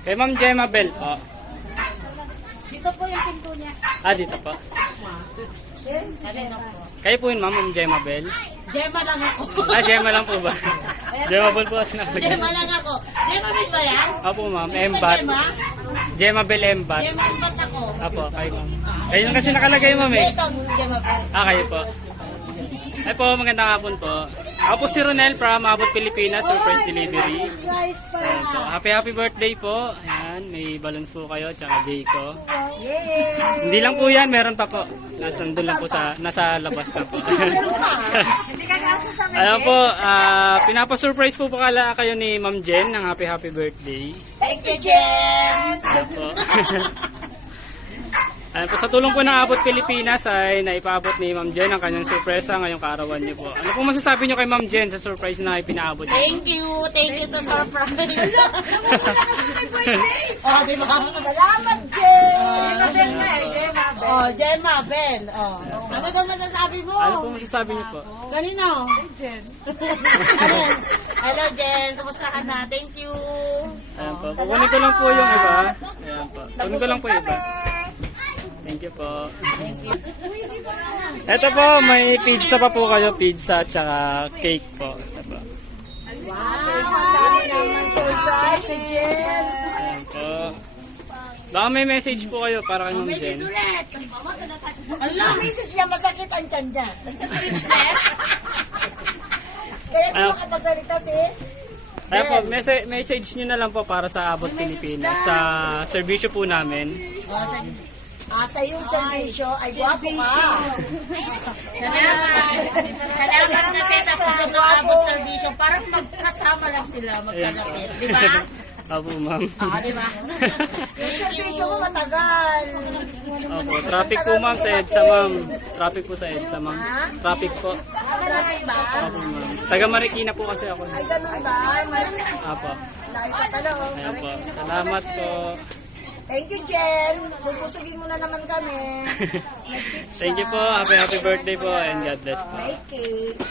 Kay Ma'am Gemma Bell po. Dito po yung pinto niya. Dito po. Salino po. Kayo po yun, Ma'am Gemma Bell. Gemma lang ako. Gemma lang po ba? Gemma Bell po kasi nakalagay. Gemma lang ako. Gemma Bell ba yan? Opo, Ma'am. Embat. Gemma? Gemma Bell Embat. Gemma Embat ako. Opo, kayo Ma'am. Ayun kasi nakalagay, Ma'am eh. Ito, Gemma Bell. Kayo po. Ay po, magandang hapon po. Ako po si Ronel from Abot Pilipinas, surprise delivery. Ayan, so, happy birthday po. Ayan, may balloons po kayo, tsaka day ko. Hindi lang po yan, meron pa po. Nandun lang po nasa labas na po. Ayan po, pinapasurprise po pala kayo ni Ma'am Jen ng happy birthday. Thank you, Jen! Ayan po. Ayan po, sa tulong po ng Abot Pilipinas ay naipaabot ni Ma'am Jen ang kanyang surpresa ngayong kaarawan niyo po. Ano po masasabi niyo kay Ma'am Jen sa surprise na ipinaabot niyo? Thank you sa surprise. Di ba? Salamat, Jen! Gemma Bell na eh, Gemma Bell. Gemma Bell. Ano daw masasabi mo? Ano po masasabi niyo po? Kanino? Jen. Hello, Jen. Kumusta ka na? Thank you. Ayan po, kukunin ko lang po yung iba. Ayan po, kukunin ko lang po yung iba. Thank you po. Ito po, may pizza pa po kayo, pizza at saka cake po. Ito po. Ang dami naman surprise kay Jen. Ayan po. Baka may message po kayo para kay Ma'am Jen. ulit. Ang misis niya masakit ang tiyan niya. Kaya di makapagsalita sis. Ayan po, message nyo na lang po para sa Abot Pilipinas. Sa servisyo po namin. Sa iyong servisyo ay gwapo ka. Salamat kasi sa pagkakabot servisyo. Parang magkasama lang sila, magkalapit. Di ba? Opo, Ma'am. Di ba? Yung servisyo mo matagal. Opo, traffic po, Ma'am, sa EDSA, Ma'am. Traffic po sa EDSA, Ma'am. Traffic po. Traffic ba? Opo, Ma'am. Taga Marikina po kasi ako. Ay, ganun ba? Opo. Lahat ka talo. Ayan po. Salamat po. Thank you, Jen. Pupusugin mo na naman kami. Thank you po. Happy birthday po and God bless po. May cake.